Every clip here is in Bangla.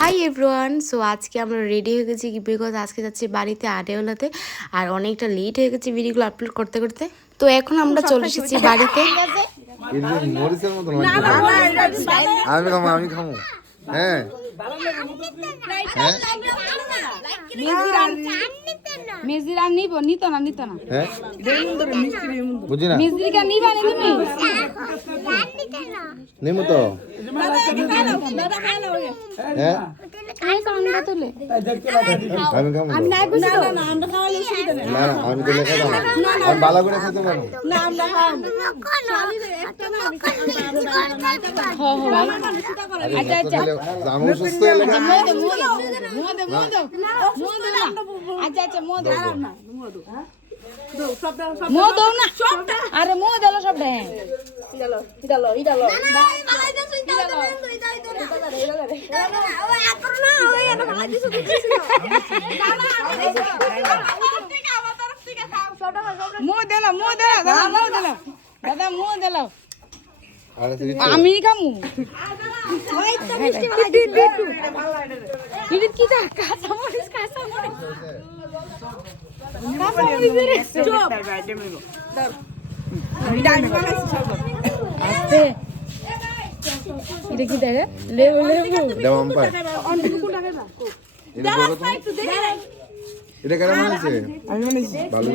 হাই এভরিওয়ান, সো আজকে আমরা রেডি হয়ে গেছি বিকজ আজকে যাচ্ছি বাড়িতে আডেওলাতে। আর অনেকটা লেট হয়ে গেছে ভিডিওগুলো আপলোড করতে করতে। তো এখন আমরা চলে এসেছি বাড়িতে। আমি খামো। হ্যাঁ মেজিরা নিব নিত না হ্যাঁ বুঝি না মেজিরা নিবা নি তুমি নিমু তো হ্যাঁ আই কাউন্টা তুলে আমি খামো আমি নাই বুঝি না আমরা খাওয়ালে অসুবিধা নেই না আমি তো লেখা দাও আমি ভালো করে খেতে পারবো না আমরা খাওয়াবো একটা না হো হো আচ্ছা আচ্ছা আমি সুস্থ হয়ে লেখা মোদে আচ্ছা আচ্ছা মোদে না মোদো না আরে মোদে হলো সব দেন ইডালো আমি খামু কি এটা কি দেখে লেবু দেওয়াম পায় এটা কেমন আছে আমি বানাইছি ভালো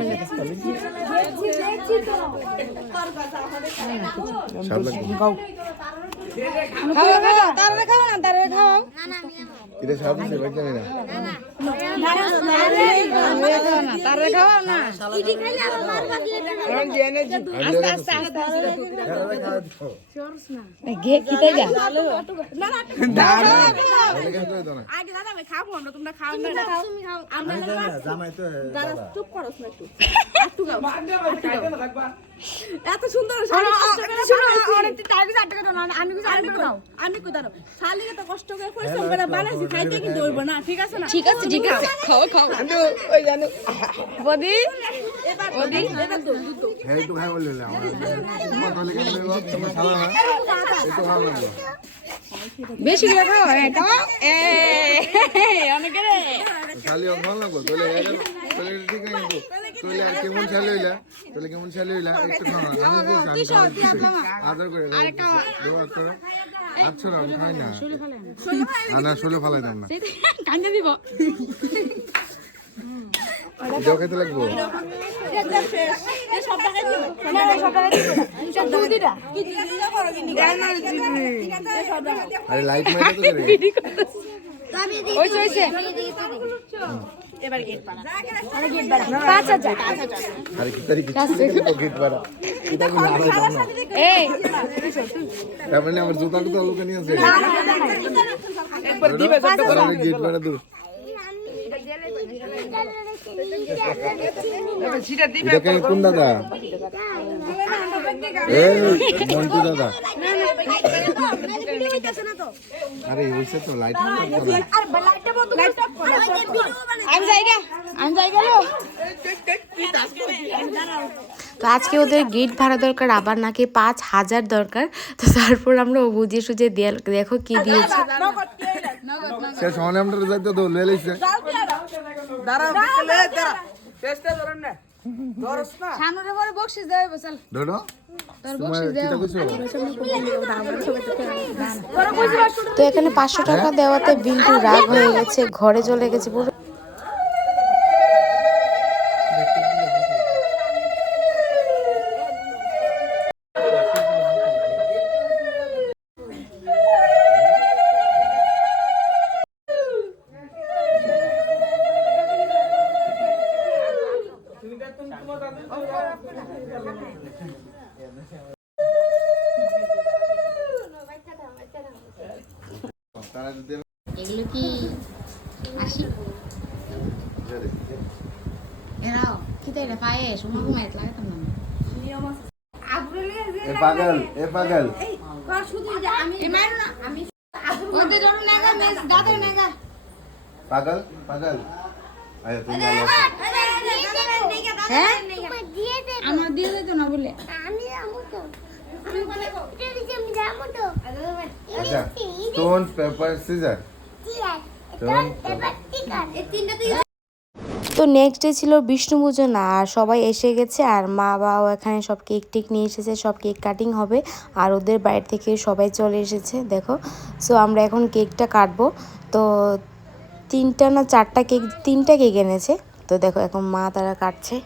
সব লাগবে খাও তারে খাও এটা সব আছে ভাই জানি না তারে খাও না ইডি খাইলে আবার মারবা দিলে আস্তে গে কিতে যা না আগে দাদা ভাই খাবো আমরা তোমরা খাও না তুমি খাও আমরা জামাই তো দাদা চুপ করো না একটু এত সুন্দর শাড়ি অনেক টাইম 8 টাকা দাও আমি কিছু আনবো দাও আমি কই দাও শালিকে তো কষ্ট করে পরিশ্রম করে বানাইছি খাইতে কিন্তু হইব না ঠিক আছে না ঠিক আছে খাও ওই জানো বদি এটা তো হে তো খাই বললে আমার কত লেগে লইব তোমার খাওয়া না একটু ভালো লাগবে বেশি করে খাও খাও অনেক রে শালি ভালো লাগবে তোলে ঠিক আছে তোলে আর কেমন শালি হইলা একটু খাওয়া আদর করে দোয়া করে আচ্ছা আমি খাই না না শুলে ফেলাই দাও না কান্দে দিব এটাও খেতে লাগবো আরে লাইট মাইটা তো করে এবার গেট পাড়া আরে গেট পাড়া 5000 আরে কি তারিখ গেট পাড়া এটা আমি না ভাই দাও না এই তারপরে আমার জুতাটা তো লোকে নিয়ে আছে একবার দিবে গেট পাড়া দূর এটা কেন কোন দাদা এই মন্টু দাদা আরে হইছে তো লাইট আমি যাই গেল তো আজকে ওদের গেট ভাড়া দরকার, আবার নাকি 5000 দরকার। তো তারপর আমরা বুঝিয়ে সুঝিয়ে দেখো কি দিয়েছে। সে সোনে আমরা যাইতে তো লয়ে লইছে দাঁড়াও লে দাঁড়া চেষ্টা ধরুন না ধরস না সামনে পরে বকশিস দেবে বসাল ডডো তোমার কিটা কইছো তো এখানে 500 টাকা দেওয়াতে বিন্টু রাগ হয়ে গেছে, ঘরে চলে গেছে পুরো। এগুলো কি আসি এরাও কি তাই রে পায়ে সময় ঘুমাইতে লাগাতাম না এ পাগল এই কর শুধু যে আমি মারো না আমি ওদের জন্য নাগা মেস গাদা নাগা পাগল আচ্ছা তুমি ভালো আছো হ্যাঁ আমার দিয়ে যেত না বলে আচ্ছা স্টোন পেপার সিজার স্টোন তো নেক্সট ডে ছিল বিষ্ণু পূজন আর সবাই এসে গেছে আর মা বাবাও এখানে সব কেক টেক নিয়ে এসেছে, সব কেক কাটিং হবে আর ওদের বাইরে থেকে সবাই চলে এসেছে দেখো। সো আমরা এখন কেকটা কাটবো। তো 3টা না 4টা কেক, 3টা কেক এনেছে। তো দেখো এখন মা তারা কাটছে।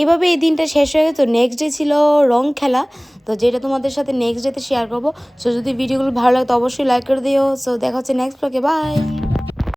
এভাবে এই দিনটা শেষ হয়ে গেছে। তো নেক্সট ডে ছিল রং খেলা, তো যেটা তোমাদের সাথে নেক্সট ডেতে শেয়ার করবো। সো যদি ভিডিওগুলো ভালো লাগে তো অবশ্যই লাইক করে দিও। সো দেখা হচ্ছে নেক্সট ব্লগে, বাই।